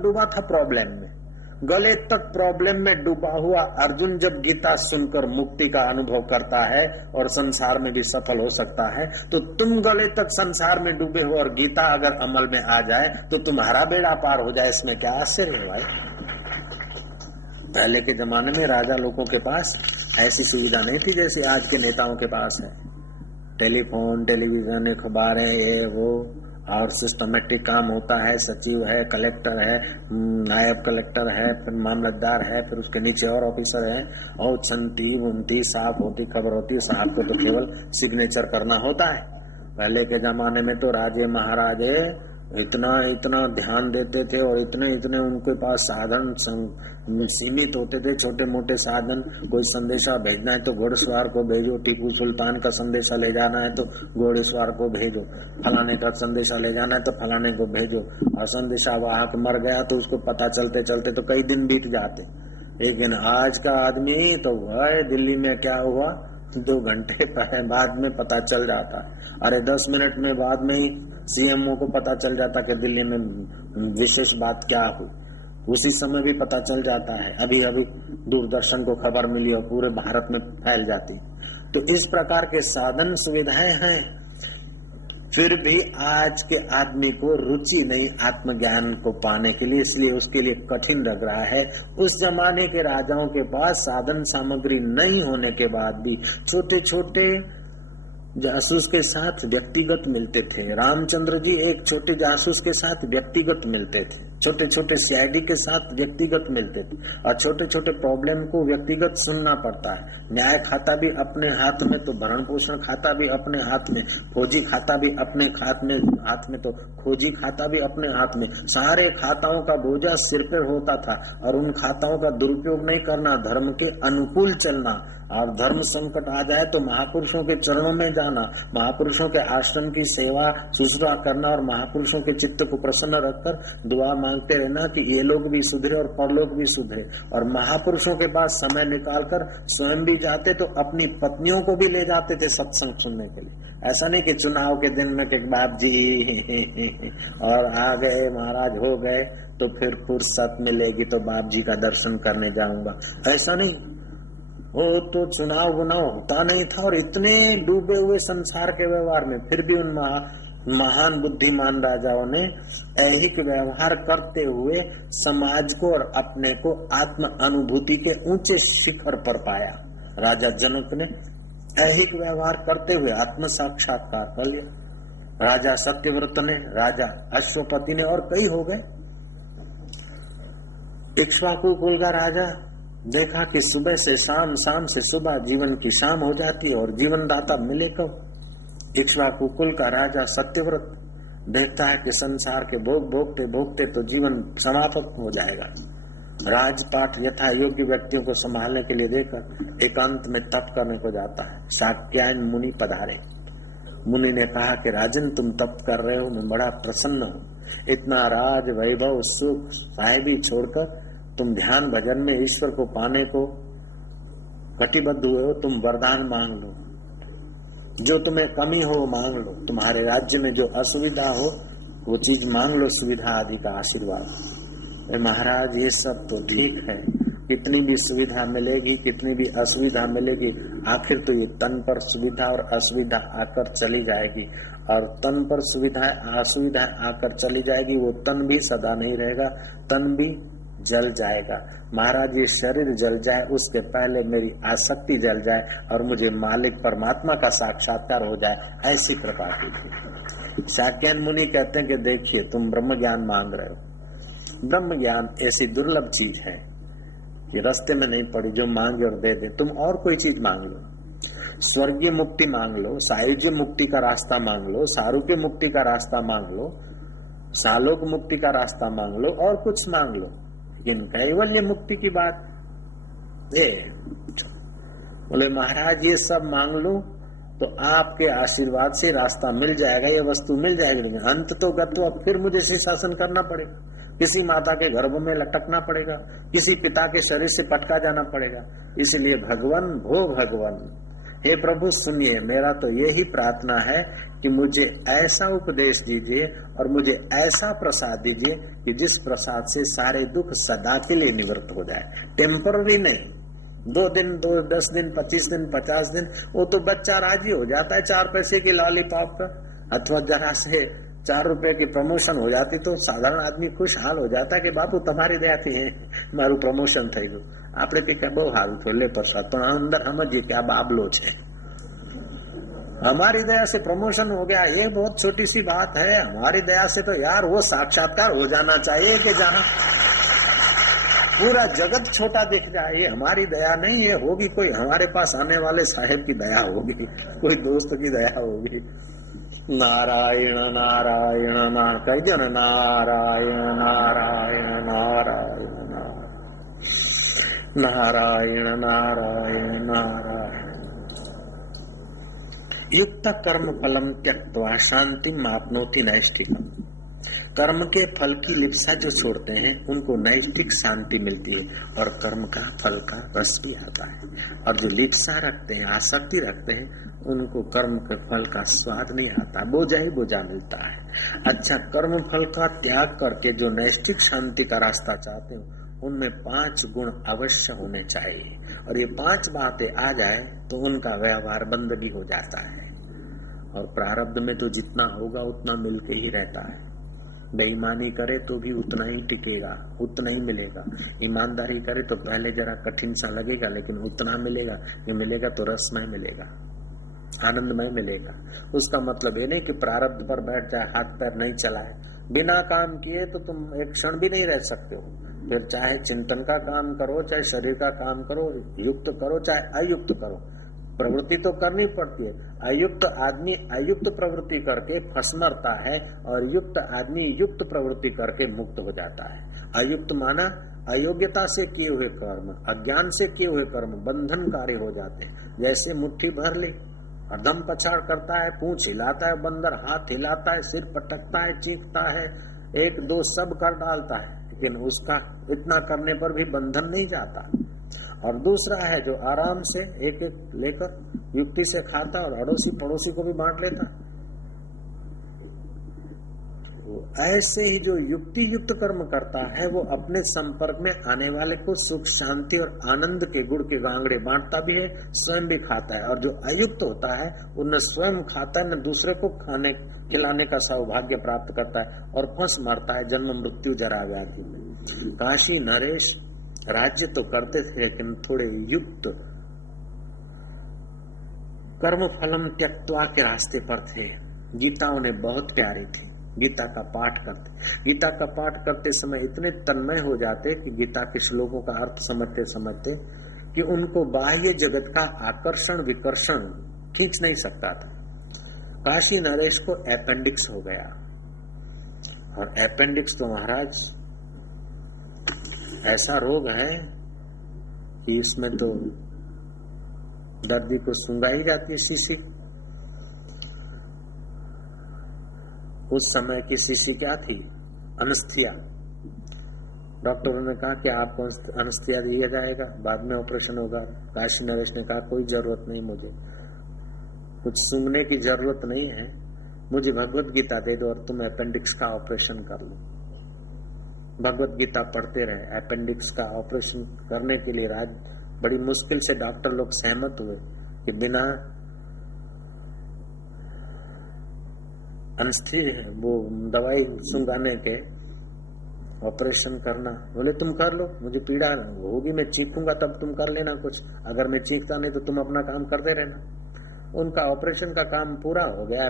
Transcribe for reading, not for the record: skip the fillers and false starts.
डूबा था प्रॉब्लम में, गले तक प्रॉब्लम में डूबा हुआ अर्जुन जब गीता सुनकर मुक्ति का अनुभव करता है और संसार में भी सफल हो सकता है, तो तुम गले तक संसार में डूबे हो और गीता अगर अमल में आ जाए तो तुम्हारा बेड़ा पार हो जाए, इसमें क्या आश्चर्य है भाई। पहले के जमाने में राजा लोगों के पास ऐसी सुविधा नहीं थी जैसे आज के नेताओं के पास है। टेलीफोन, टेलीविजन, अखबारें, ये वो, और सिस्टमेटिक काम होता है। सचिव है, कलेक्टर है, नायब कलेक्टर है, फिर मामलतदार है, फिर उसके नीचे और ऑफिसर है, और छंती बुनती साफ होती खबर होती। साहब को तो केवल सिग्नेचर करना होता है। पहले के जमाने में तो राजे महाराजे इतना इतना ध्यान देते थे और इतने इतने उनके पास साधन सीमित होते थे, छोटे मोटे साधन। कोई संदेशा भेजना है तो घोड़सवार को भेजो, टीपू सुल्तान का संदेशा ले जाना है तो घोड़सवार को भेजो, फलाने का संदेशा ले जाना है तो फलाने को भेजो। और संदेशा वाहक मर गया तो उसको पता चलते चलते तो कई दिन बीत जाते। लेकिन आज का आदमी तो वह दिल्ली में क्या हुआ 2 घंटे बाद में पता चल जाता है। अरे 10 मिनट में बाद में ही सीएमओ को पता चल जाता कि दिल्ली में विशेष बात क्या हुई, उसी समय भी पता चल जाता है। अभी अभी दूरदर्शन को खबर मिली और पूरे भारत में फैल जाती। तो इस प्रकार के साधन सुविधाएं हैं, फिर भी आज के आदमी को रुचि नहीं आत्मज्ञान को पाने के लिए, इसलिए उसके लिए कठिन लग रहा है। उस जमाने के राजाओं के पास साधन सामग्री नहीं होने के बाद भी छोटे छोटे जासूस के साथ व्यक्तिगत मिलते थे। रामचंद्र जी एक छोटे जासूस के साथ व्यक्तिगत मिलते थे, छोटे छोटे सीआईडी के साथ व्यक्तिगत मिलते थे, और छोटे छोटे प्रॉब्लम को व्यक्तिगत सुनना पड़ता है। न्याय खाता भी अपने हाथ में तो भरण पोषण खाता भी अपने हाथ में, फौजी खाता भी अपने हाथ में तो खोजी खाता भी अपने हाथ में। सारे खाताओं का बोझा सिर पर होता था और उन खाताओं का दुरुपयोग नहीं करना, धर्म के अनुकूल चलना। और धर्म संकट आ जाए तो महापुरुषों के चरणों में जाना, महापुरुषों के आश्रम की सेवा शुश्रूषा करना और महापुरुषों के चित्त को प्रसन्न रखकर दुआ मांगते रहना कि ये लोग भी सुधरे और परलोक भी सुधरे। और महापुरुषों के पास समय निकालकर स्वयं भी जाते तो अपनी पत्नियों को भी ले जाते थे सत्संग सुनने के लिए। ऐसा नहीं कि चुनाव के दिन में कि बाप जी और आ गए महाराज हो गए तो फिर फुर्सत मिलेगी तो बाप जी का दर्शन करने जाऊंगा, ऐसा नहीं। वो तो चुनाव बुनाव होता नहीं था और इतने डूबे हुए संसार के व्यवहार में फिर भी उन महान बुद्धिमान राजाओं ने ऐहिक व्यवहार करते हुए समाज को और अपने को आत्म अनुभूति के ऊंचे शिखर पर पाया। राजा जनक ने ऐहिक व्यवहार करते हुए आत्म साक्षात्कार कर लिया, राजा सत्यव्रत ने, राजा अश्वपति ने, और कई हो गए। इक्ष्वाकु कुल का राजा देखा कि सुबह से शाम, शाम से सुबह जीवन की शाम हो जाती है और जीवन दाता मिले कब। इक्ष्वाकु कुल का राजा सत्यव्रत देखता है कि संसार के भोगते भोगते तो जीवन समाप्त हो जाएगा। राजपाट यथा योग्य व्यक्तियों को संभालने के लिए देकर एकांत में तप करने को जाता है। शाक्यायन मुनि पधारे। मुनि ने कहा कि राजन तुम तप कर रहे हो, मैं बड़ा प्रसन्न हूँ। इतना राज वैभव सुख साहिबी छोड़कर तुम ध्यान भजन में ईश्वर को पाने को कटिबद्ध हुए हो, तुम वरदान मांग लो, जो तुम्हें कमी हो मांग लो, तुम्हारे राज्य में जो असुविधा हो वो चीज मांग लो, सुविधा आदि का आशीर्वाद। महाराज ये सब तो ठीक है, कितनी भी सुविधा मिलेगी, कितनी भी असुविधा मिलेगी, आखिर तो ये तन पर सुविधा और असुविधा आकर चली जाएगी। और तन पर सुविधा असुविधा आकर चली जाएगी, वो तन भी सदा नहीं रहेगा, तन भी जल जाएगा। महाराज ये शरीर जल जाए उसके पहले मेरी आसक्ति जल जाए और मुझे मालिक परमात्मा का साक्षात्कार हो जाए, ऐसी कृपा कीजिए। शाक्यन मुनि कहते हैं कि देखिए तुम ब्रह्म ज्ञान मांग रहे हो, ब्रह्म ज्ञान ऐसी दुर्लभ चीज है कि रास्ते में नहीं पड़ी जो मांगे और दे दे। तुम और कोई चीज मांग लो, स्वर्गीय मुक्ति मांग लो, सायुज्य मुक्ति का रास्ता मांग लो, सारूप्य मुक्ति का रास्ता मांग लो, सालोक मुक्ति का रास्ता मांग लो, और कुछ मांग लो, लेकिन कैवल्य मुक्ति की बात बोले महाराज ये सब मांग लो तो आपके आशीर्वाद से रास्ता मिल जाएगा, ये वस्तु मिल जाएगी, लेकिन अंत तो गत्व अब फिर मुझे शीर्षासन करना पड़ेगा, किसी माता के गर्भ में लटकना पड़ेगा, किसी पिता के शरीर से पटका जाना पड़ेगा। इसलिए भगवान भो भगवान हे प्रभु सुनिए, मेरा तो यही प्रार्थना है कि मुझे ऐसा उपदेश दीजिए और मुझे ऐसा प्रसाद दीजिए कि जिस प्रसाद से सारे दुख सदा के लिए निवृत्त हो जाए। टेम्पररी नहीं, 2 दिन, 10 दिन, 25 दिन, 50 दिन, वो तो बच्चा राजी हो जाता है 4 पैसे की लॉलीपॉप पर, अथवा जरा से 4 रुपए की प्रमोशन हो जाती तो साधारण आदमी खुशहाल हो जाता कि बापू તમારી દયાથી મારું પ્રમોશન થઈ ગયું। આપણે કે બહુ સારું થયું, લે પ્રસાદ, પણ અંદર સમજીએ કે આ બાબલો છે। हमारी दया से प्रमोशन हो गया, ये बहुत छोटी सी बात है। हमारी दया से तो यार वो साक्षात्कार हो जाना चाहिए कि जहाँ पूरा जगत छोटा दिख जाए। ये हमारी दया नहीं, ये होगी कोई हमारे पास आने वाले साहेब की दया होगी, कोई दोस्त की दया होगी। नारायण नारायण नारायण, कह दिया ना, नारायण नारायण नारायण नारायण नारायण नारायण। युक्त कर्म फलम त्यक्त्वा शांति मापनोति नैष्ठिकम्। कर्म के फल की लिप्सा जो छोड़ते हैं उनको नैष्ठिक शांति मिलती है और कर्म का फल का रस भी आता है। और जो लिप्सा रखते हैं, आसक्ति रखते हैं, उनको कर्म के फल का स्वाद नहीं आता, बोझा ही बोझा मिलता है। अच्छा, कर्म फल का त्याग करके जो नैष्ठिक शांति का रास्ता चाहते हो, उनमें 5 गुण अवश्य होने चाहिए, और ये 5 बातें आ जाए तो उनका व्यवहार बंदगी हो जाता है। और प्रारब्ध में तो जितना होगा उतना मिलके ही रहता है। बेईमानी करे तो भी उतना ही टिकेगा, उतना ही मिलेगा। ईमानदारी करे तो पहले जरा कठिन सा लगेगा, लेकिन उतना मिलेगा। ये मिलेगा तो रसमय मिलेगा, आनंदमय मिलेगा। उसका मतलब ये नहीं कि प्रारब्ध पर बैठ जाए, हाथ पैर नहीं चलाए, बिना काम किए तो तुम एक क्षण भी नहीं रह सकते हो। फिर चाहे चिंतन का काम करो, चाहे शरीर का काम करो, युक्त करो चाहे अयुक्त करो, प्रवृत्ति तो करनी पड़ती है। अयुक्त आदमी अयुक्त प्रवृत्ति करके फंस मरता है, और युक्त आदमी युक्त प्रवृत्ति करके मुक्त हो जाता है। अयुक्त माना अयोग्यता से किए हुए कर्म, अज्ञान से किए हुए कर्म बंधनकारी हो जाते हैं। जैसे मुट्ठी भर ली, अधम पछाड़ करता है, पूंछ हिलाता है बंदर, हाथ हिलाता है, सिर पटकता है, चीखता है, 1 2 सब कर डालता है, लेकिन उसका इतना करने पर भी बंधन नहीं जाता। और दूसरा है जो आराम से एक एक लेकर युक्ति से खाता और अड़ोसी पड़ोसी को भी बांट लेता। ऐसे ही जो युक्ति युक्त कर्म करता है वो अपने संपर्क में आने वाले को सुख शांति और आनंद के गुड़ के गांगड़े बांटता भी है, स्वयं भी खाता है। और जो अयुक्त होता है वो न स्वयं खाता है न दूसरे को खाने खिलाने का सौभाग्य प्राप्त करता है, और फंस मरता है जन्म मृत्यु जरा व्याधि में। काशी नरेश राज्य तो करते थे, लेकिन थोड़े युक्त कर्म फलम त्यक्त्वा के रास्ते पर थे। गीता उन्हें बहुत प्यारी थी। गीता का पाठ करते समय इतने तन्मय हो जाते कि गीता के श्लोकों का अर्थ समझते समझते कि उनको बाह्य जगत का आकर्षण विकर्षण खींच नहीं सकता था। काशी नरेश को अपेंडिक्स हो गया, और अपेंडिक्स तो महाराज ऐसा रोग है कि इसमें तो दर्दी को सूंघाई जाती है शीशी। उस समय की शीशी क्या थी? अनस्थिया। डॉक्टरों ने कहा कि आपको अनस्थिया दिया जाएगा, बाद में ऑपरेशन होगा। काशी नरेश ने कहा कोई जरूरत नहीं, मुझे कुछ सूंघने की जरूरत नहीं है, मुझे भगवत गीता दे दो और तुम अपेंडिक्स का ऑपरेशन कर लो। भगवत गीता पढ़ते रहे। अपेंडिक्स का ऑपरेशन करने के लिए बड़ी मुश्किल से डॉक्टर लोग सहमत हुए कि बिना वो दवाई सुंघाने के ऑपरेशन करना। बोले तुम कर लो, मुझे पीड़ा होगी, मैं चीखूंगा तब तुम कर लेना कुछ, अगर मैं चीखता नहीं तो तुम अपना काम करते रहना। उनका ऑपरेशन का काम पूरा हो गया।